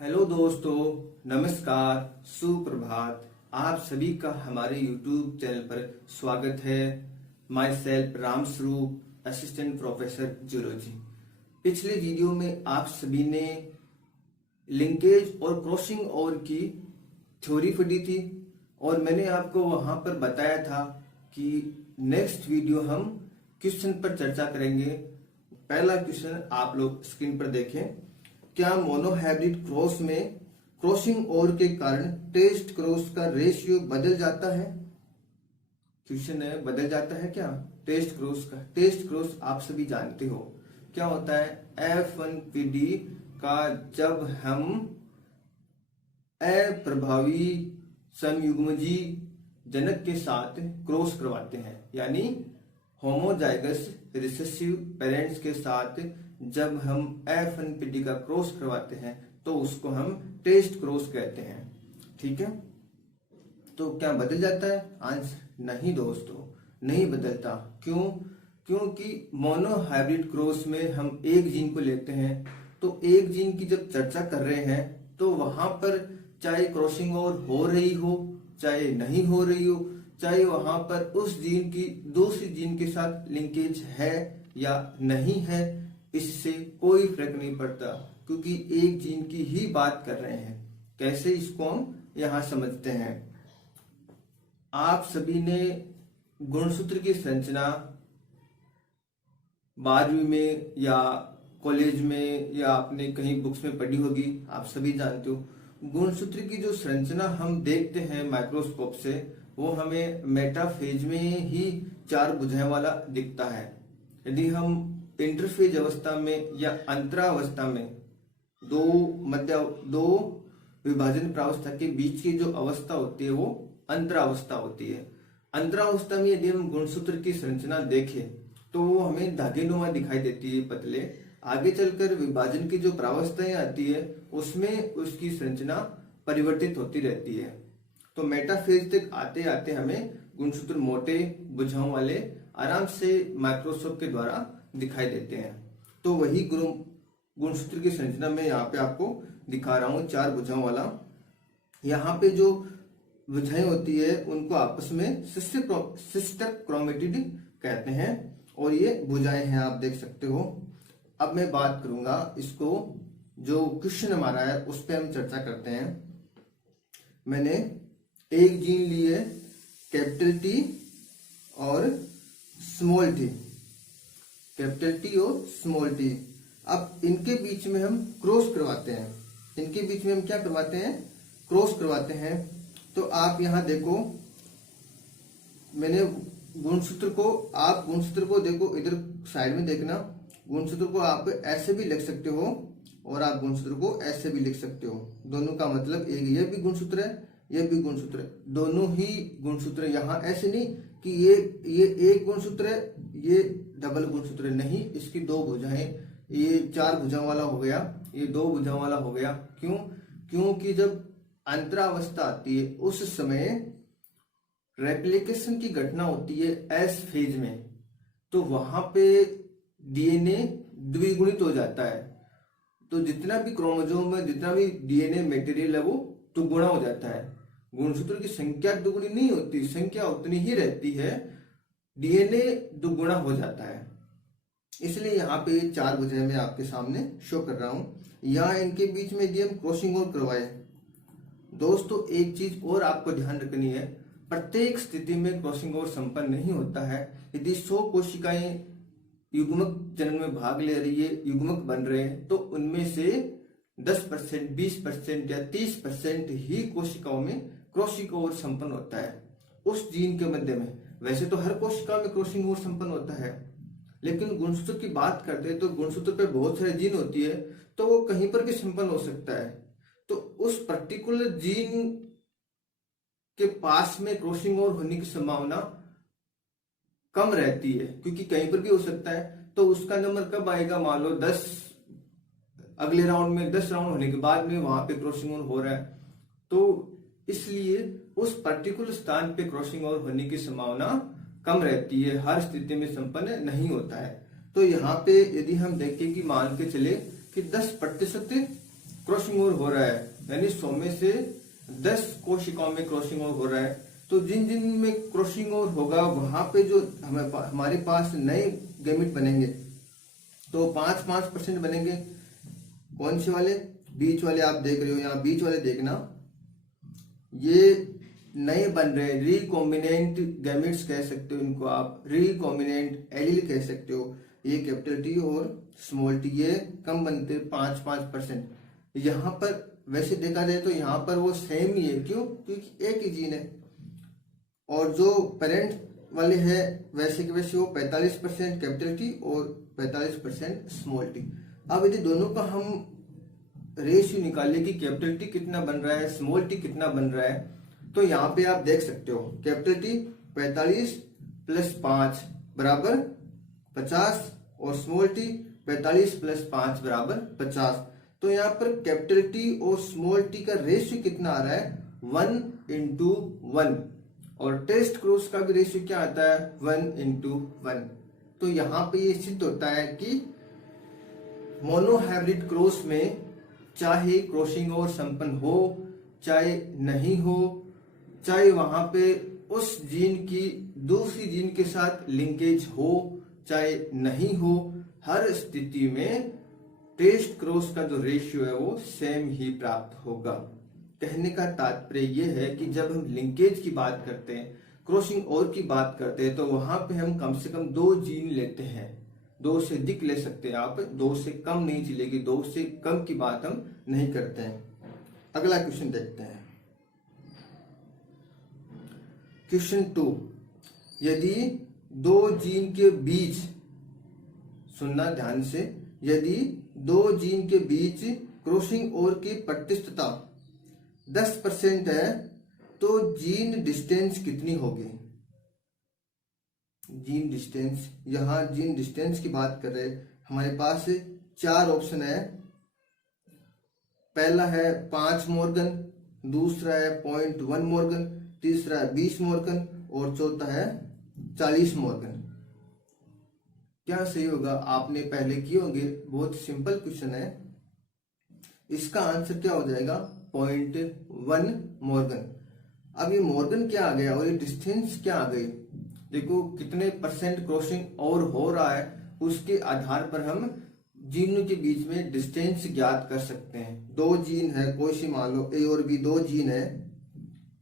Hello दोस्तों, नमस्कार, सुप्रभात। आप सभी का हमारे YouTube चैनल पर स्वागत है। My self Ram Swaroop, assistant professor zoology. पिछले वीडियो में आप सभी ने लिंकेज और क्रॉसिंग ओवर की थ्योरी पढ़ी थी और मैंने आपको वहां पर बताया था कि नेक्स्ट वीडियो हम क्वेश्चन पर चर्चा करेंगे। पहला क्वेश्चन आप लोग स्क्रीन पर देखें। क्या मोनोहाइब्रिड क्रॉस में क्रॉसिंग ओवर के कारण टेस्ट क्रॉस का रेशियो बदल जाता है? क्वेश्चन है, बदल जाता है क्या टेस्ट क्रॉस का? टेस्ट क्रॉस आप सभी जानते हो क्या होता है। F1PD का जब हम अप्रभावी समयुग्मजी जनक के साथ क्रॉस करवाते हैं, यानी होमोजाइगस रिसेसिव पेरेंट्स के साथ जब हम F1PD का क्रॉस करवाते हैं तो उसको हम टेस्ट क्रॉस कहते हैं। ठीक है, तो क्या बदल जाता है? आंसर नहीं दोस्तों, नहीं बदलता। क्यों? क्योंकि मोनोहाइब्रिड क्रॉस में हम एक जीन को लेते हैं, तो एक जीन की जब चर्चा कर रहे हैं तो वहां पर चाहे क्रॉसिंग ओवर हो रही हो चाहे नहीं हो रही हो, चाहे वहां पर उस जीन की दूसरी जीन के साथ लिंकेज है या नहीं है, इससे कोई फर्क नहीं पड़ता, क्योंकि एक जीन की ही बात कर रहे हैं। कैसे, इसको हम यहां समझते हैं। आप सभी ने गुणसूत्र की संरचना 12वीं में या कॉलेज में या आपने कहीं बुक्स में पढ़ी होगी, आप सभी जानते हो। गुणसूत्र की जो संरचना हम देखते हैं माइक्रोस्कोप से, वो हमें मेटाफेज में ही 4 भुजाएं वाला दिखता है। यदि हम इंटरफेज अवस्था में या अंतरावस्था में दो विभाजन प्रावस्था के बीच की जो अवस्था होती है वो अंतरावस्था होती है। अंतरावस्था में यदि हम गुणसूत्र की संरचना देखें तो वो हमें धागेनुमा दिखाई देती है, पतले। आगे चलकर विभाजन की जो प्रावस्थाएं आती है उसमें उसकी संरचना परिवर्तित होती रहती है। तो मेटाफेज तक आते आते हमें गुणसूत्र मोटे भुजाओं वाले आराम से माइक्रोस्कोप के द्वारा दिखाई देते हैं। तो वही गुणसूत्र की संरचना में यहाँ पे आपको दिखा रहा हूँ, 4 भुजाओं वाला। यहाँ पे जो भुजाएं होती है उनको आपस में सिस्टर क्रोमेटिड कहते हैं और ये भुजाएं हैं, आप देख सकते हो। अब मैं बात करूंगा इसको, जो क्वेश्चन हमारा है उस पर हम चर्चा करते हैं। मैंने एक जीन ली है कैपिटल टी और स्मॉल टी, कैपिटल टी और स्मॉल टी। अब इनके बीच में हम क्रॉस करवाते हैं। इनके बीच में हम क्या करवाते हैं? क्रॉस करवाते हैं। तो आप यहां देखो, मैंने गुणसूत्र को देखो, इधर साइड में देखना। गुणसूत्र को आप ऐसे भी लिख सकते हो और आप गुणसूत्र को ऐसे भी लिख सकते हो। दोनों का मतलब एक, ये भी गुणसूत्र है, ये भी गुणसूत्र है, दोनों ही गुणसूत्र। यहाँ ऐसे नहीं कि ये एक गुणसूत्र है, ये डबल गुणसूत्र नहीं, इसकी 2 भुजाएं, ये 4 भुजाओं वाला हो गया, ये 2 भुजाओं वाला हो गया। क्यों? क्योंकि जब अंतरावस्था आती है उस समय रेप्लिकेशन की घटना होती है एस फेज में, तो वहां पे डीएनए द्विगुणित हो जाता है। तो जितना भी क्रोमोसोम में जितना भी डीएनए मटेरियल है वो दुगुना हो जाता है। गुणसूत्र की संख्या दुगुनी नहीं होती, संख्या उतनी ही रहती है, डीएनए दुगुना हो जाता है। इसलिए यहाँ पे 4 भुजाएं मैं आपके सामने शो कर रहा हूं। यहाँ इनके बीच में यदि हम क्रॉसिंग ओवर करवाए, दोस्तों एक चीज और आपको ध्यान रखनी है, प्रत्येक स्थिति में क्रॉसिंग ओवर संपन्न नहीं होता है। यदि 100 कोशिकाएं युग्मक जनन में भाग ले रही है, युग्मक बन रहे हैं, तो उनमें से 10%, 20% या 30% ही कोशिकाओं में क्रॉसिंग ओवर संपन्न होता है उस जीन के मध्य में। वैसे तो हर कोशिका में क्रॉसिंग ओवर संपन्न होता है, लेकिन गुणसूत्र की बात करते हैं तो गुणसूत्र पे बहुत सारे जीन होती है, तो वो कहीं पर भी संपन्न हो सकता है। तो उस पर्टिकुलर जीन के पास में क्रॉसिंग ओवर होने की संभावना कम रहती है, क्योंकि कहीं पर भी हो सकता है। तो उसका नंबर कब आएगा? मान लो 10, अगले राउंड में 10 राउंड होने के बाद में वहां पे क्रॉसिंग ओवर हो रहा है, तो इसलिए उस पर्टिकुलर स्थान पे क्रॉसिंग ओवर होने की संभावना कम रहती है, हर स्थिति में संपन्न नहीं होता है। तो यहाँ पे यदि हम देखें कि मान के चले कि 10% क्रॉसिंग ओवर हो रहा है, यानी 100 में से 10 कोशिकाओं में क्रॉसिंग ओवर हो रहा है, तो जिन जिन में क्रॉसिंग ओवर होगा वहां पे जो हमारे पास नए गैमेट बनेंगे तो 5-5% बनेंगे। कौन से वाले? बीच वाले आप देख रहे हो, यहाँ बीच वाले देखना, ये नए बन रहे हैं, रिकॉम्बिनेंट गैमेट्स कह सकते हो इनको आप, रिकॉम्बिनेंट एलील कह सकते हो। ये कैपिटल टी और स्मॉल टी ये कम बनते 5-5%। यहाँ पर वैसे देखा जाए तो यहाँ पर वो सेम ही है, क्यों? क्योंकि एक ही जीन है, और जो पेरेंट वाले है वैसे के वैसे वो 45% कैपिटल टी और 45% स्मॉल टी। अब यदि दोनों का हम रेशियो निकालें कि कैपिटल टी कितना बन रहा है, स्मॉल टी कितना बन रहा है, तो यहाँ पे आप देख सकते हो कैपिटल टी 45 + 5 बराबर 50 और स्मॉल टी 45 + 5 बराबर 50। तो यहाँ पर कैपिटल टी और स्मॉल टी का रेशियो कितना आ रहा है? 1:1। और टेस्ट क्रॉस का भी रेशियो क्या आता है? 1:1। तो यहाँ पे ये सिद्ध होता है कि मोनोहाइब्रिड क्रॉस में चाहे क्रॉसिंग ओवर संपन्न हो चाहे नहीं हो, चाहे वहां पे उस जीन की दूसरी जीन के साथ लिंकेज हो चाहे नहीं हो, हर स्थिति में टेस्ट क्रॉस का जो रेशियो है वो सेम ही प्राप्त होगा। कहने का तात्पर्य यह है कि जब हम लिंकेज की बात करते हैं, क्रॉसिंग ओवर की बात करते हैं, तो वहां पे हम कम से कम 2 जीन लेते हैं। 2 से अधिक ले सकते हैं आप, 2 से कम नहीं चलेगी, 2 से कम की बात हम नहीं करते हैं। अगला क्वेश्चन देखते हैं, क्वेश्चन 2। यदि 2 जीन के बीच, सुनना ध्यान से, यदि 2 जीन के बीच क्रॉसिंग ओवर की प्रतिशतता 10% है तो जीन डिस्टेंस कितनी होगी? जीन डिस्टेंस, यहां जीन डिस्टेंस की बात कर रहे हैं। हमारे पास 4 ऑप्शन है। पहला है 5 मॉर्गन, दूसरा है 0.1 मॉर्गन, तीसरा है 20 मॉर्गन और चौथा है 40 मॉर्गन। क्या सही होगा? आपने पहले किए होंगे, बहुत सिंपल क्वेश्चन है। इसका आंसर क्या हो जाएगा? 0.1 मॉर्गन। अब ये मॉर्गन क्या आ गया और ये डिस्टेंस क्या आ गई? देखो कितने % क्रॉसिंग ओवर हो रहा है, उसके आधार पर हम जीनों के बीच में डिस्टेंस ज्ञात कर सकते हैं। 2 जीन है, कोई सी मान लो ए और बी 2 जीन है,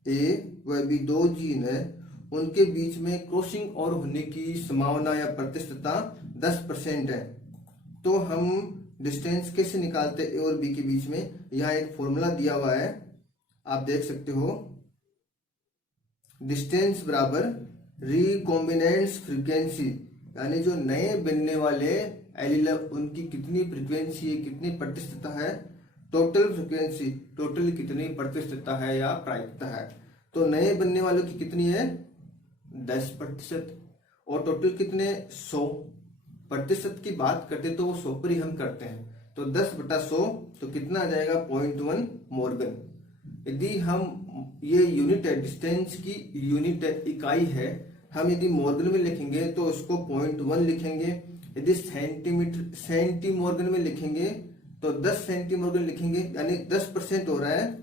ए व बी 2 जीन है, उनके बीच में क्रॉसिंग ओवर होने की संभावना या प्रतिशतता 10% है। तो हम डिस्टेंस कैसे निकालते हैं ए और बी के बीच में? यहाँ एक फॉर्मूला दिया हुआ है, आप देख सकते हो। डिस्टेंस बराबर रिकॉम्बिनेंस फ्रीक्वेंसी, यानी जो नए बनने वाले एलील उनकी कितनी फ्रीक्वेंसी है, कितनी प्रतिशतता है, टोटल फ्रीक्वेंसी, टोटल कितनी प्रतिशतता है या प्रायिकता है। तो नए बनने वालों की कितनी है? 10%। और टोटल कितने? 100%। की बात करते तो वो 100 पर ही हम करते हैं, तो 10/100 तो कितना आ जाएगा? 0.1 मॉर्गन। यदि हम, ये यूनिट है, डिस्टेंस की यूनिट इकाई है, हम यदि मॉर्गन में लिखेंगे तो उसको 0.1 लिखेंगे। यदि सेंटी मॉर्गन में लिखेंगे तो 10 सेंटी मॉर्गन लिखेंगे, यानी 10% हो रहा है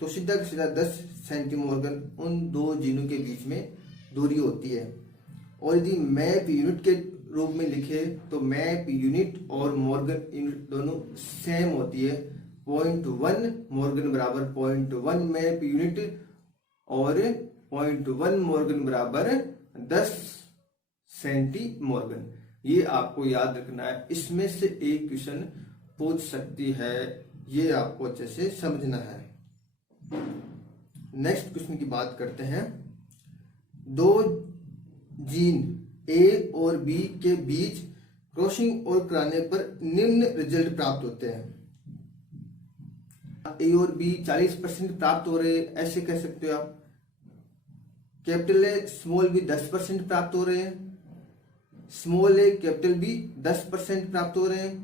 तो सीधा का सीधा 10 सेंटी मॉर्गन उन 2 जीनों के बीच में दूरी होती है। और यदि मैप यूनिट के रूप में लिखे तो मैप यूनिट और मॉर्गन यूनिट दोनों सेम होती है। 0.1 मॉर्गन बराबर 0.1 मैप यूनिट और 0.1 मॉर्गन बराबर 10 सेंटी मॉर्गन। ये आपको याद रखना है, इसमें से एक क्वेश्चन पूछ सकती है, ये आपको अच्छे से समझना है। नेक्स्ट क्वेश्चन की बात करते हैं। 2 जीन ए और बी के बीच क्रॉसिंग ओवर कराने पर निम्न रिजल्ट प्राप्त होते हैं। ए और बी 40% प्राप्त हो रहे हैं, ऐसे कह सकते हो आप। कैपिटल ए स्मॉल बी 10% प्राप्त हो रहे हैं, स्मॉल ए कैपिटल बी 10% प्राप्त हो रहे हैं,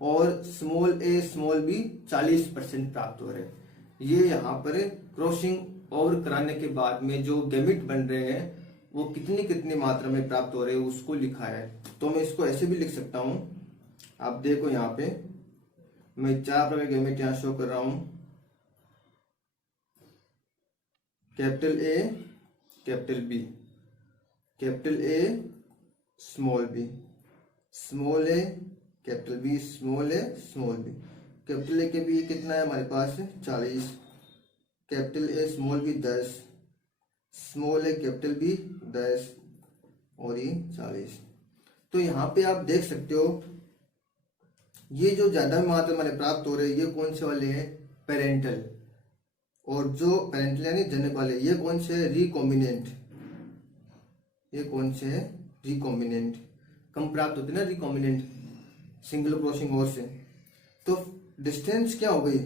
और स्मॉल ए स्मॉल बी 40% प्राप्त हो रहे हैं। ये यहाँ पर क्रॉसिंग ओवर कराने के बाद में जो गैमेट बन रहे हैं वो कितनी कितनी मात्रा में प्राप्त हो रहे हैं उसको लिखा है। तो मैं इसको ऐसे भी लिख सकता हूं, आप देखो यहाँ पे मैं 4 प्रकार के गैमेट यहाँ शो कर रहा हूं। Capital A, capital B, capital A, small B, small A, capital B, small A, small B. Capital A के बी कितना है हमारे पास 40, capital A small B 10, small A capital B 10 और ये 40। तो यहाँ पे आप देख सकते हो ये जो ज्यादा मात्रा हमारे प्राप्त हो रहे हैं ये कौन से वाले हैं, पेरेंटल, और जो पेरेंटल यानी जनक वाले ये कौन से है, रिकॉम्बिनेंट। ये कौन से है, रिकॉम्बिनेंट। कम प्राप्त होते हैं ना रिकॉम्बिनेंट सिंगल क्रॉसिंग और से। तो डिस्टेंस क्या हो गई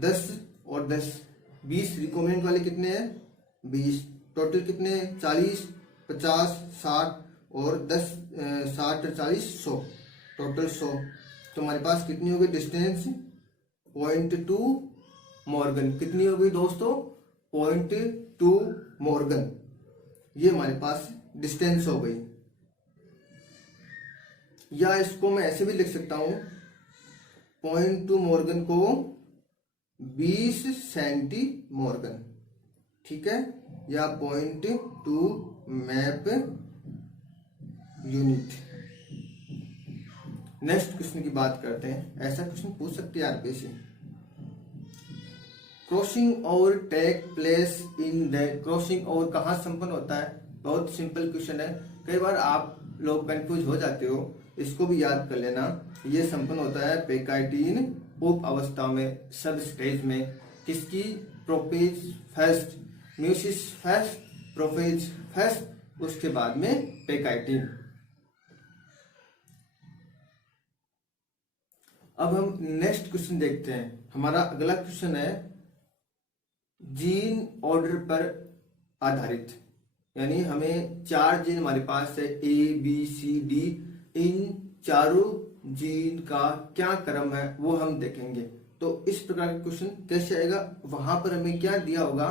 10 और 10, 20 रिकॉम्बिनेंट वाले कितने हैं 20, टोटल कितने हैं 40, 50, 60 और 10, 60 40 100, टोटल 100। तो हमारे पास कितनी हो गई डिस्टेंस 0.2 मॉर्गन। कितनी हो गई दोस्तों 0.2 मॉर्गन। ये हमारे पास डिस्टेंस हो गई। या इसको मैं ऐसे भी लिख सकता हूं 0.2 मॉर्गन को 20 सेंटी मॉर्गन, ठीक है, या 0.2 मैप यूनिट। नेक्स्ट क्वेश्चन की बात करते हैं। ऐसा क्वेश्चन पूछ सकते हैं RPSC. Crossing over take place in the, crossing over कहाँ संपन्न होता है, बहुत सिंपल क्वेश्चन है। कई बार आप लोग कंफ्यूज हो जाते हो, इसको भी याद कर लेना। ये संपन्न होता है पेकाइटिन उप अवस्था में, सब स्टेज में। किसकी, प्रोपेज फर्स्ट, म्यूसिस फर्स्ट, प्रोपेज फर्स्ट, उसके बाद में पेकाइटिन। अब हम नेक्स्ट क्वेश्चन देखते हैं। हमारा अगला क्वेश्चन है जीन ऑर्डर पर आधारित, यानी हमें 4 जीन हमारे पास है A B C D, इन चारों जीन का क्या क्रम है वो हम देखेंगे। तो इस प्रकार का क्वेश्चन कैसे आएगा, वहां पर हमें क्या दिया होगा,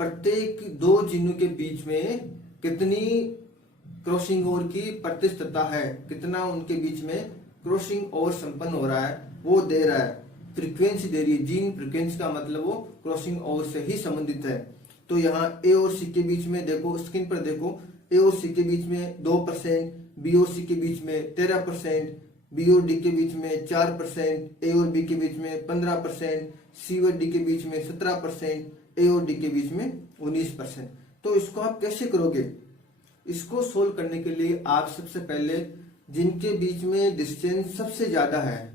प्रत्येक 2 जीनों के बीच में कितनी क्रॉसिंग ओवर की प्रतिशतता है, कितना उनके बीच में क्रॉसिंग ओवर संपन्न हो रहा है वो दे रहा है। फ्रीक्वेंसी दे रही है, जीन फ्रीक्वेंसी का मतलब वो क्रॉसिंग ओवर से ही संबंधित है। तो यहाँ ए और सी के बीच में देखो, स्क्रीन पर देखो, ए और सी के बीच में 2%, बी और सी के बीच में 13%, बी और डी के बीच में 4%, ए और बी के बीच में 15%, सी और डी के बीच में 17%, ए और डी के बीच में 19%। तो इसको आप कैसे करोगे, इसको सोल्व करने के लिए आप सबसे पहले जिनके बीच में डिस्टेंस सबसे ज्यादा है,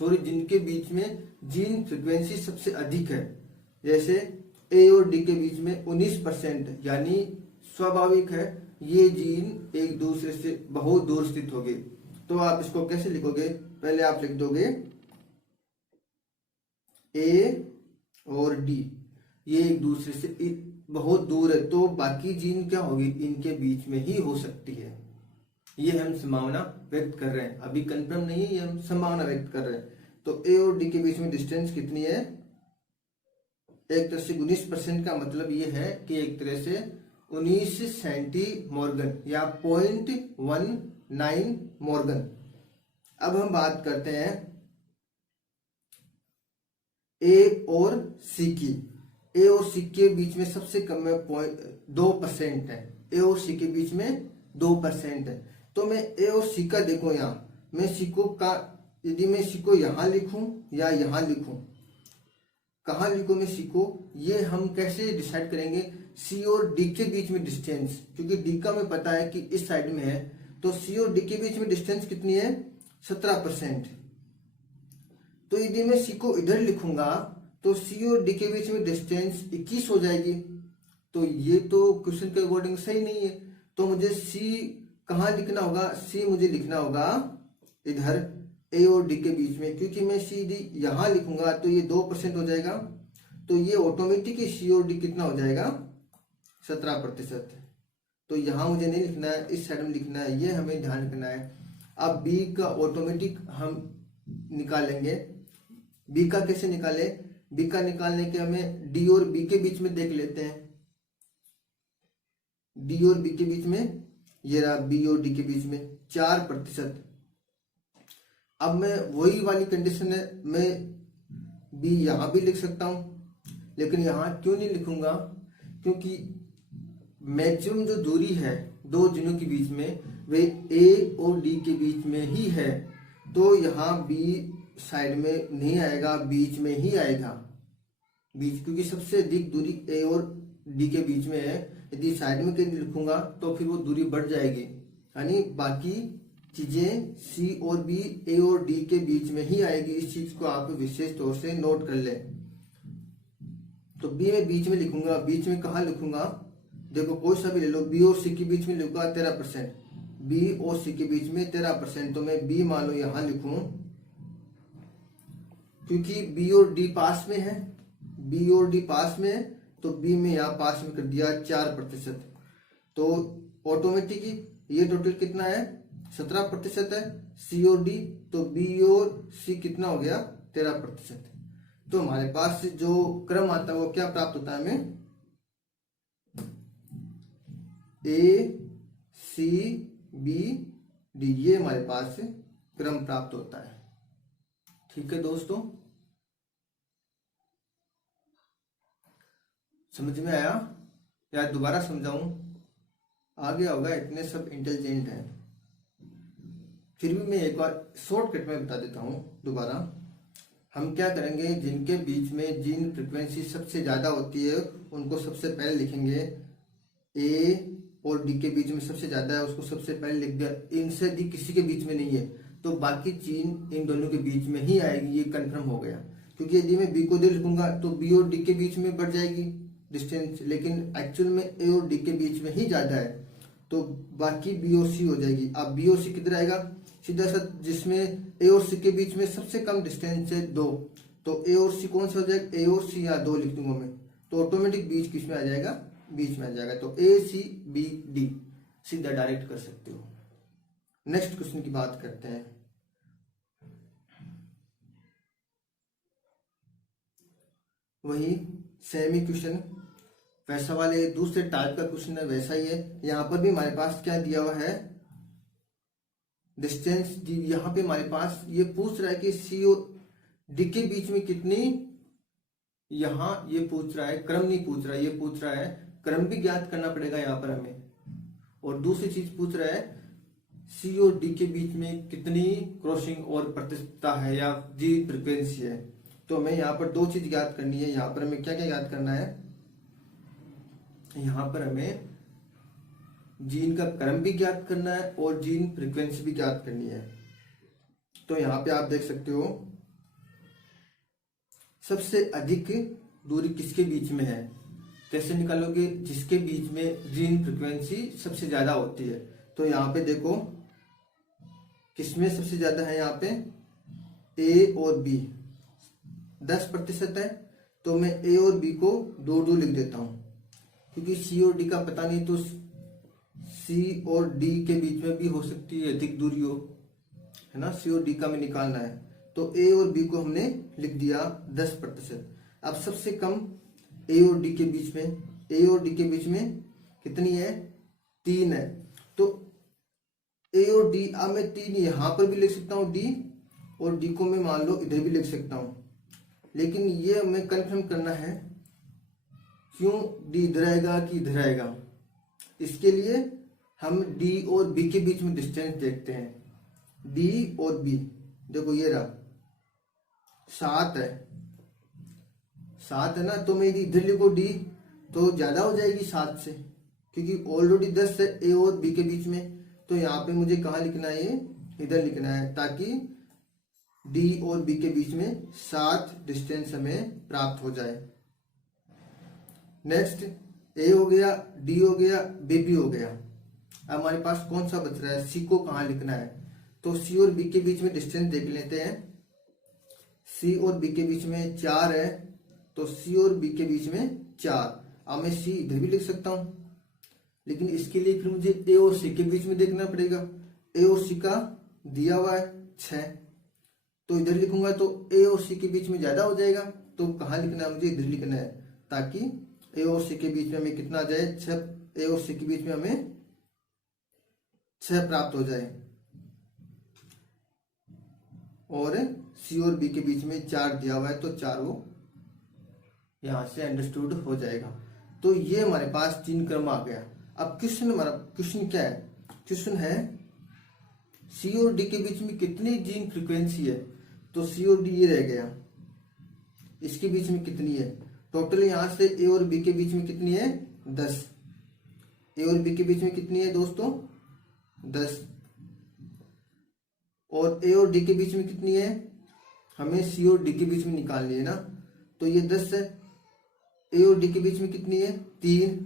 सॉरी जिनके बीच में जीन फ्रीक्वेंसी सबसे अधिक है, जैसे ए और डी के बीच में 19%, यानी स्वाभाविक है ये जीन एक दूसरे से बहुत दूर स्थित होगी। तो आप इसको कैसे लिखोगे, पहले आप लिख दोगे ए और डी ये एक दूसरे से बहुत दूर है, तो बाकी जीन क्या होगी, इनके बीच में ही हो सकती है। ये हम संभावना व्यक्त कर रहे हैं, अभी कंफर्म नहीं है, ये हम संभावना व्यक्त कर रहे हैं। तो ए और डी के बीच में डिस्टेंस कितनी है, एक तरह से 19% का मतलब ये है कि एक तरह से 19 सेंटी मॉर्गन या 0.19 मॉर्गन। अब हम बात करते हैं ए और सी की। ए और सी के बीच में सबसे कम है 2% है, ए और सी के बीच में 2% है। तो मैं ए और सी का देखो, यहाँ मैं सी को का, यदि मैं सी को यहां लिखूं या यहां लिखूं, कहां लिखूं मैं सी को, ये हम कैसे डिसाइड करेंगे, सी और डी के बीच में डिस्टेंस, क्योंकि डी का हमें पता है कि इस साइड में है, तो सी और डी के बीच में डिस्टेंस कितनी है 17%। तो यदि मैं सी को इधर लिखूंगा तो सी और डी के बीच में डिस्टेंस 21 हो जाएगी। तो ये तो क्वेश्चन के अकॉर्डिंग सही नहीं है। तो मुझे सी कहाँ लिखना होगा, सी मुझे लिखना होगा इधर ए और डी के बीच में, क्योंकि मैं सी डी यहां लिखूंगा तो ये 2% हो जाएगा, तो ये ऑटोमेटिक सी और डी कितना हो जाएगा 17%। तो यहां मुझे नहीं लिखना है, इस साइड में लिखना है, ये हमें ध्यान रखना है। अब बी का ऑटोमेटिक हम निकालेंगे, बी का कैसे निकाले, बी का निकालने के हमें डी और बी के बीच में देख लेते हैं। डी और बी के बीच में ये रहा, बी और डी के बीच में 4%, अब मैं वही वाली कंडीशन है, मैं बी यहाँ भी लिख सकता हूँ, लेकिन यहाँ क्यों नहीं लिखूंगा, क्योंकि मैक्सिमम जो दूरी है दो जिनों के बीच में वे ए और डी के बीच में ही है, तो यहाँ बी साइड में नहीं आएगा, बीच में ही आएगा, बीच, क्योंकि सबसे अधिक दूरी ए और डी के बीच में है। यदि साइड में कहीं लिखूंगा तो फिर वो दूरी बढ़ जाएगी, यानी बाकी चीजें सी और बी ए और डी के बीच में ही आएगी। इस चीज को आप विशेष तौर से नोट कर लें। तो बी में बीच में लिखूंगा, बीच में कहाँ लिखूंगा, देखो कोई सा भी ले लो, बी और सी के बीच में लिखूंगा 13%, बी और सी के बीच में 13%, तो मैं बी मान लो यहां लिखूं, क्योंकि बी और डी पास में है, बी और डी पास में है, तो बी में यहां पास में कर दिया 4%, तो ऑटोमेटिक ये टोटल कितना है 17% है, सी और डी, तो बी और सी कितना हो गया 13%। तो हमारे पास जो क्रम आता है वो क्या प्राप्त होता है हमें, ए सी बी डी, ये हमारे पास क्रम प्राप्त होता है। ठीक है दोस्तों, समझ में आया या दोबारा समझाऊं, आ गया होगा, इतने सब इंटेलिजेंट हैं। फिर भी मैं एक बार शॉर्टकट में बता देता हूं दोबारा। हम क्या करेंगे, जिनके बीच में जिन फ्रिक्वेंसी सबसे ज्यादा होती है उनको सबसे पहले लिखेंगे, ए और डी के बीच में सबसे ज्यादा है उसको सबसे पहले लिख दिया, इनसे डी किसी के बीच में नहीं है, तो बाकी चीन इन दोनों के बीच में ही आएगी, ये कंफर्म हो गया। क्योंकि यदि मैं बी को दे लिखूंगा तो बी और डी के बीच में बढ़ जाएगी डिस्टेंस, लेकिन एक्चुअल में ए और डी के बीच में ही ज्यादा है, तो बाकी बी और सी हो जाएगी। अब बी और सी किधर आएगा, सीधा सा जिसमें ए और सी के बीच में सबसे कम डिस्टेंस है 2, तो ए और सी कौन सा हो जाएगा, ए और सी या 2 लिख दूंगा मैं, तो ऑटोमेटिक बीच किस में आ जाएगा, बीच में आ जाएगा, तो ए सी बी डी सीधा डायरेक्ट कर सकते हो। नेक्स्ट क्वेश्चन की बात करते हैं। वही सेम ही क्वेश्चन, वैसा वाले दूसरे टाइप का क्वेश्चन है, वैसा ही है। यहां पर भी हमारे पास क्या दिया हुआ है, डिस्टेंस। यहां पे हमारे पास ये पूछ रहा है कि सी और डी के बीच में कितनी, यहां ये पूछ रहा है, क्रम नहीं पूछ रहा है, ये पूछ रहा है क्रम भी ज्ञात करना पड़ेगा यहाँ पर हमें। और दूसरी चीज पूछ रहा है सी और डी के बीच में कितनी क्रॉसिंग और प्रतिशतता है या जी फ्रिक्वेंसी है। तो हमें यहाँ पर दो चीज ज्ञात करनी है। यहाँ पर हमें क्या क्या ज्ञात करना है, यहाँ पर हमें जीन का क्रम भी ज्ञात करना है और जीन फ्रिक्वेंसी भी ज्ञात करनी है। तो यहाँ पे आप देख सकते हो सबसे अधिक दूरी किसके बीच में है, कैसे निकालोगे, जिसके बीच में जीन फ्रिक्वेंसी सबसे ज्यादा होती है। तो यहाँ पे देखो किसमें सबसे ज्यादा है, यहाँ पे ए और बी 10% है, तो मैं ए और बी को 2-2 लिख देता हूं, क्योंकि सी और डी का पता नहीं, तो सी और डी के बीच में भी हो सकती है अधिक दूरी हो, है ना, सी और डी का हमें निकालना है। तो ए और बी को हमने लिख दिया 10%। अब सबसे कम ए और डी के बीच में, ए और डी के बीच में कितनी है, 3 है, तो ए और डी, अब मैं 3 यहां पर भी लिख सकता हूं डी, और डी को मैं मान लो इधर भी लिख सकता हूं, लेकिन ये हमें कंफर्म करना है क्यों डी इधर आएगा कि इधर आएगा। इसके लिए हम डी और बी के बीच में डिस्टेंस देखते हैं, डी और बी, देखो ये रहा 7 है, 7 है ना, तो मैं इधर लिखो डी तो ज्यादा हो जाएगी 7 से, क्योंकि ऑलरेडी 10 है ए और बी के बीच में। तो यहाँ पे मुझे कहाँ लिखना है, इधर लिखना है, ताकि डी और बी के बीच में 7 डिस्टेंस हमें प्राप्त हो जाए। नेक्स्ट ए हो गया, डी हो गया, बी भी हो गया। अब हमारे पास कौन सा बच रहा है, सी को कहाँ लिखना है। तो सी और बी के बीच में डिस्टेंस देख लेते हैं। सी और बी के बीच में 4 है, तो सी और बी के बीच में 4। अब मैं सी इधर भी लिख सकता हूं, लेकिन इसके लिए फिर मुझे ए और सी के बीच में देखना पड़ेगा। ए और सी का दिया हुआ है 6, तो इधर लिखूंगा तो ए और सी के बीच में ज्यादा हो जाएगा। तो कहाँ लिखना है, मुझे इधर लिखना है, ताकि ए और सी के बीच में हमें कितना आ जाए, 6। ए और सी के बीच में हमें 6 प्राप्त हो जाए। और सी और बी के बीच में 4 दिया हुआ है, तो 4 वो यहां से अंडरस्टूड हो जाएगा। तो ये हमारे पास जीन क्रम आ गया। अब क्वेश्चन क्या है? क्वेश्चन है सी और डी के बीच में कितनी जीन फ्रीक्वेंसी है? तो सी और डी ये रह गया, इसके बीच में कितनी है? टोटल यहां से ए और बी के बीच में कितनी है? 10। ए और बी के बीच में कितनी है दोस्तों? 10। और ए और डी के बीच में कितनी है? हमें सी और डी के बीच में निकालनी है ना, तो ये 10 है। ए और डी के बीच में कितनी है? 3।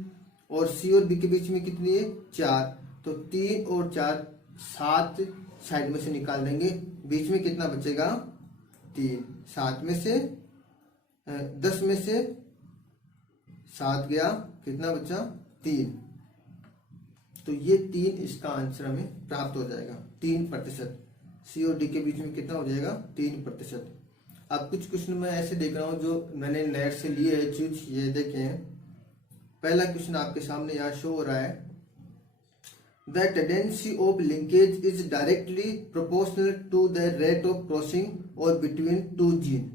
और सी और बी के बीच में कितनी है? 4। तो 3 और 4 7 साइड में से निकाल देंगे, बीच में कितना बचेगा? 3। 7 में से 10 में से 7 गया, कितना बचा? 3। तो ये 3 इसका आंसर हमें प्राप्त हो जाएगा, 3%। सी और डी के बीच में कितना हो जाएगा? 3%। अब कुछ क्वेश्चन मैं ऐसे देख रहा हूँ जो मैंने नेट से लिए है चीज, ये देखें। पहला क्वेश्चन आपके सामने यहाँ शो हो रहा है, the tendency of linkage is directly proportional to the rate of crossing over between two gene.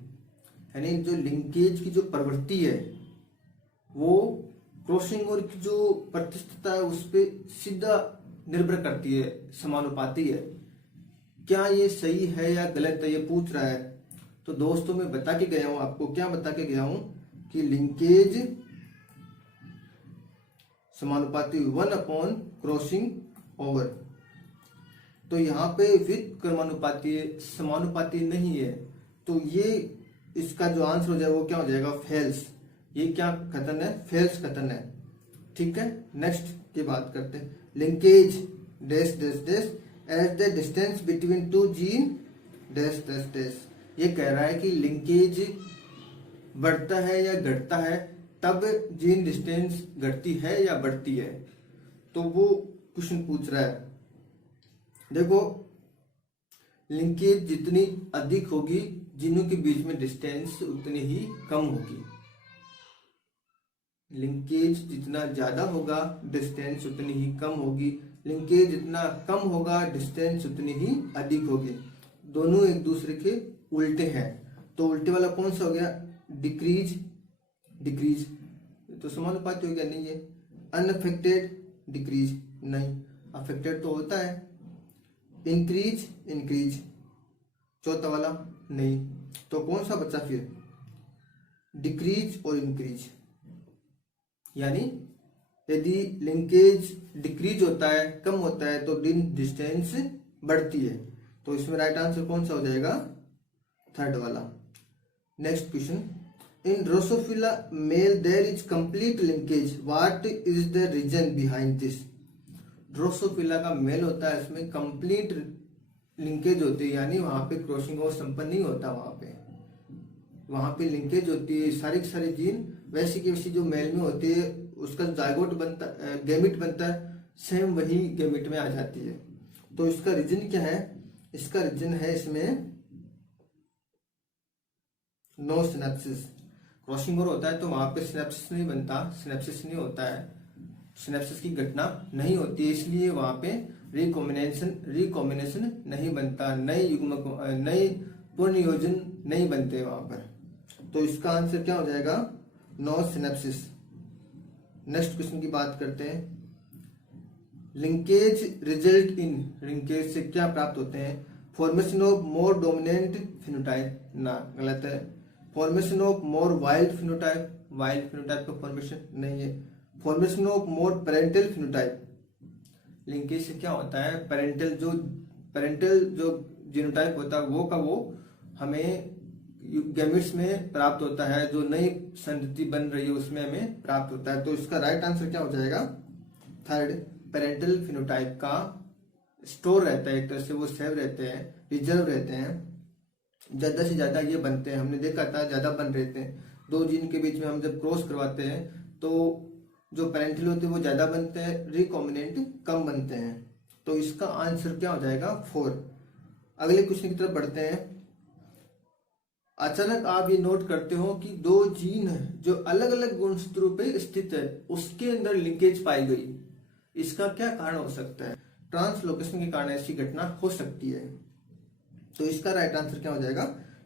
यानी जो लिंकेज की जो प्रवृत्ति है वो क्रॉसिंग और की जो प्रतिशतता है उस पर सीधा निर्भर करती है, समानुपाती है। क्या ये सही है या गलत है, ये पूछ रहा है। तो दोस्तों मैं बता के गया हूं आपको, क्या बता के गया हूं कि लिंकेज समानुपाती 1 अपॉन क्रॉसिंग ओवर। तो यहाँ पे विद क्रमानुपाती समानुपाती नहीं है, तो ये इसका जो आंसर हो जाएगा वो क्या हो जाएगा? फेल्स। ये क्या कथन है? फेल्स कथन है। ठीक है, नेक्स्ट की बात करते हैं। Linkage dash dash dash as the distance between two gene dash dash dash. ये कह रहा है कि लिंकेज बढ़ता है या घटता है तब जीन डिस्टेंस घटती है या बढ़ती है, तो वो क्वेश्चन पूछ रहा है। देखो, लिंकेज जितनी अधिक होगी जीनों के बीच में डिस्टेंस उतनी ही कम होगी। लिंकेज जितना ज्यादा होगा डिस्टेंस उतनी ही कम होगी, लिंकेज जितना कम होगा डिस्टेंस उतनी ही अधिक होगी। दोनों एक दूसरे के उल्टे हैं, तो उल्टे वाला कौन सा हो गया? डिक्रीज। डिक्रीज तो समानुपाती हो गया, नहीं है। अनअफेक्टेड डिक्रीज, नहीं। अफेक्टेड तो होता है। इंक्रीज इंक्रीज, चौथा वाला नहीं। तो कौन सा बचा फिर? डिक्रीज और इंक्रीज। यानी यदि लिंकेज डिक्रीज होता है, कम होता है, तो डिस्टेंस बढ़ती है। तो इसमें राइट आंसर कौन सा हो जाएगा? थर्ड वाला। Next question, in drosophila male there is complete linkage, what is the reason behind this? Drosophila का मेल होता है, इसमें कंप्लीट लिंकेज होती है, यानी वहां पे क्रॉसिंग ओवर संपन्न नहीं होता। वहां पे लिंकेज होती है, सारी की सारी जीन वैसी की वैसी जो मेल में होती है, उसका जाइगोट बनता गैमिट बनता है, सेम वही गैमिट में आ जाती है। तो इसका रीजन क्या है? इसका रीजन है इसमें नो सिनेप्सिस। क्रॉसिंग ओवर होता है तो वहां पे सिनेप्सिस नहीं बनता, सिनेप्सिस नहीं होता है, सिनेप्सिस की घटना नहीं होती है, इसलिए वहां पे रिकॉम्बिनेशन नहीं बनता, नए पुनर्योजन नहीं बनते वहां पर। तो इसका आंसर क्या हो जाएगा? No synapses. नेक्स्ट क्वेश्चन की बात करते हैं। लिंकेज रिजल्ट इन, लिंकेज से क्या प्राप्त होते हैं? Formation of more dominant phenotype, ना, गलत है। Formation of more wild phenotype, wild phenotype का फॉर्मेशन नहीं है। Formation of more parental phenotype, linkage से क्या होता है? पेरेंटल जो जीनोटाइप होता है वो का वो हमें गैमेट्स में प्राप्त होता है, जो नई संतति बन रही है उसमें हमें प्राप्त होता है। तो इसका राइट आंसर क्या हो जाएगा? थर्ड, पेरेंटल फिनोटाइप का स्टोर रहता है, एक तरह से वो सेव रहते हैं, रिजर्व रहते हैं, ज्यादा से ज्यादा ये बनते हैं। हमने देखा था ज्यादा बन रहते हैं। दो जीन के बीच में हम जब क्रॉस करवाते हैं तो जो पेरेंटल होते हैं वो ज्यादा बनते हैं, रिकॉम्बिनेंट कम बनते हैं। तो इसका आंसर क्या हो जाएगा? 4। अगले क्वेश्चन की तरफ बढ़ते हैं। अचानक आप ये नोट करते हो कि दो जीन जो अलग अलग गुणसूत्रों पे स्थित है उसके अंदर लिंकेज पाई गई, इसका क्या कारण हो सकता है? ट्रांसलोकेशन के कारण ऐसी घटना हो सकती है। तो इसका राइट आंसर क्या हो जाएगा?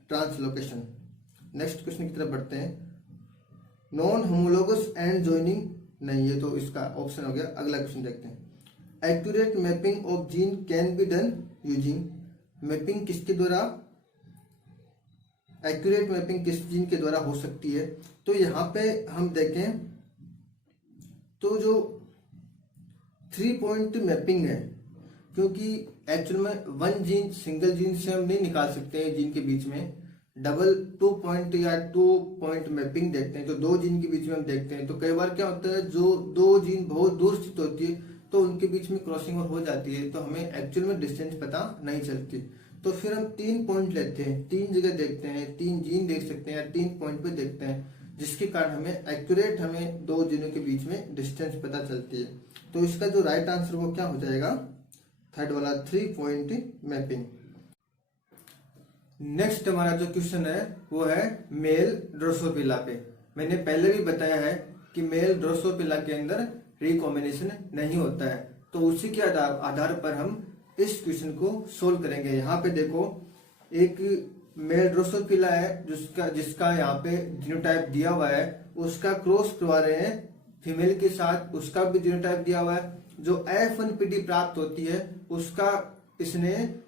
ट्रांसलोकेशन। नेक्स्ट क्वेश्चन की तरफ बढ़ते हैं। नॉन होमोलोगस एंड जॉइनिंग, नहीं ये तो इसका ऑप्शन हो गया। अगला क्वेश्चन देखते हैं। Accurate mapping of gene can be done using, mapping किसके द्वारा, एक्यूरेट मैपिंग किस जीन के द्वारा हो सकती है? तो यहाँ पे हम देखें तो जो 3 पॉइंट मैपिंग है, क्योंकि एक्चुअल में वन जीन सिंगल जीन से हम नहीं निकाल सकते हैं, जीन के बीच में डबल 2 पॉइंट या 2 पॉइंट मैपिंग देखते हैं, तो 2 जीन के बीच में हम देखते हैं। तो कई बार क्या होता है, जो 2 जीन बहुत दूर स्थित होती है तो उनके बीच में क्रॉसिंग हो जाती है, तो हमें एक्चुअल में डिस्टेंस पता नहीं चलती। तो फिर हम 3 पॉइंट लेते हैं, 3 जगह देखते हैं, 3 जीन देख सकते हैं या 3 पॉइंट पे देखते हैं, जिसके कारण हमें एक्यूरेट हमें 2 जीनों के बीच में डिस्टेंस पता चलती है। तो इसका जो राइट आंसर वो क्या हो जाएगा? थर्ड वाला 3 पॉइंट मैपिंग। नेक्स्ट हमारा जो क्वेश्चन है वो है मेल ड्रोसोफिला पे। मैंने पहले भी बताया है कि मेल ड्रोसोफिला के अंदर रिकॉम्बिनेशन नहीं होता है, तो उसी के आधार पर हम इस क्वेश्चन को सोल्व करेंगे। यहाँ पे देखो एक मेल ड्रोसोफिला है जिसका यहाँ पे जीनोटाइप दिया हुआ है, उसका क्रॉस करवा रहे हैं फीमेल के साथ, उसका भी जीनोटाइप दिया हुआ है। जो F1PD प्राप्त होती है उसका इसने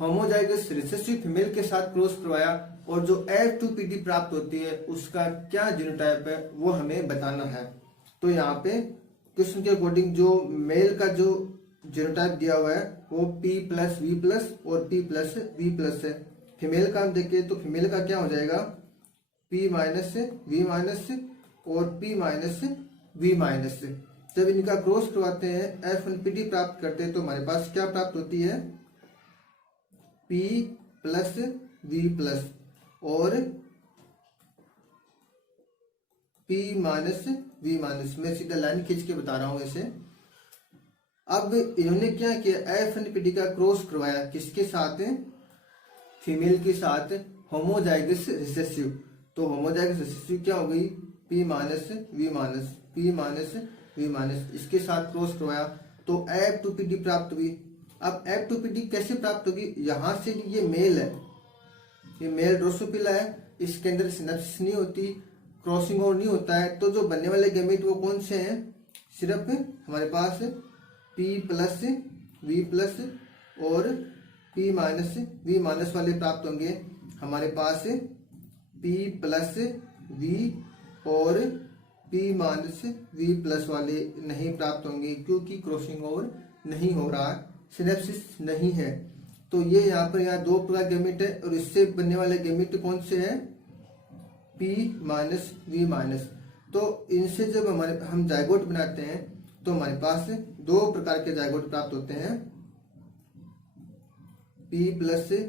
होमोजाइगस रिसेसिव फीमेल के साथ क्रॉस करवाया, और जो F2PD प्राप्त होती है उसका क्या जीनोटाइप है वो हमें बताना है। तो यहाँ पे क्वेश्चन के अकॉर्डिंग जो मेल का जो जीनोटाइप दिया हुआ है वो P+V+ और P+V+ है। फीमेल का हम देखें तो फीमेल का क्या हो जाएगा? P-V- और P-V-। जब इनका क्रॉस करवाते हैं F1PD प्राप्त करते हैं तो हमारे पास क्या प्राप्त होती है? P+V+ और P-V-। मैं सीधा लाइन खींच के बता रहा हूं ऐसे। अब इन्होंने क्या किया? F1PD का क्रॉस करवाया किसके साथ? फीमेल के साथ होमोजाइगस रिसेसिव। तो होमोजाइगस रिसेसिव क्या हो गई? P-V-। इसके साथ क्रॉस करवाया तो F2PD प्राप्त हुई। अब F2PD कैसे प्राप्त होगी? यहां से ये मेल है, ये मेल ड्रोसोफिला है, इसके अंदर सिनेप्सिस नहीं होती, क्रॉसिंग ओवर नहीं होता है, तो जो बनने वाले गैमेट वो कौन से हैं? सिर्फ हमारे पास P+V+ और P-V- वाले प्राप्त होंगे। हमारे पास P+V और P-V+ वाले नहीं प्राप्त होंगे, क्योंकि क्रॉसिंग ओवर नहीं हो रहा, सिनेप्सिस नहीं है। तो ये यहाँ पर 2 प्रकार गैमेट है, और इससे बनने वाले गैमेट कौन से हैं? P-V-। तो इनसे जब हम जाइगोट बनाते हैं तो हमारे पास 2 प्रकार के जाइगोट प्राप्त होते हैं, P+V+,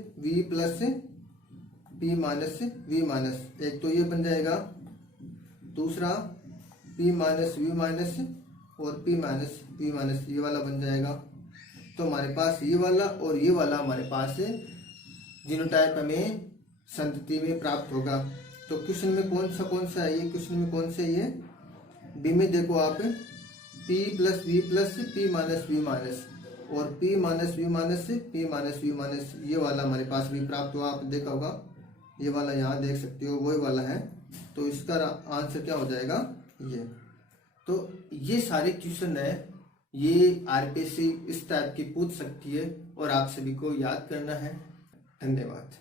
P-V-। एक तो ये बन जाएगा, दूसरा P-V- और P-V-, ये वाला बन जाएगा। तो हमारे पास ये वाला और ये वाला हमारे पास जीनोटाइप हमें संतति में प्राप्त होगा। तो क्वेश्चन में कौन सा है ये? क्वेश्चन में कौन सा ये? बी में देखो आप P+V+, P-V- और P-V- ये वाला हमारे पास भी प्राप्त हुआ। आप देखा होगा, ये वाला यहाँ देख सकते हो, वही वाला है। तो इसका आंसर क्या हो जाएगा? ये। तो ये सारे क्वेश्चन है, ये आरपीएससी इस टाइप की पूछ सकती है और आप सभी को याद करना है। धन्यवाद।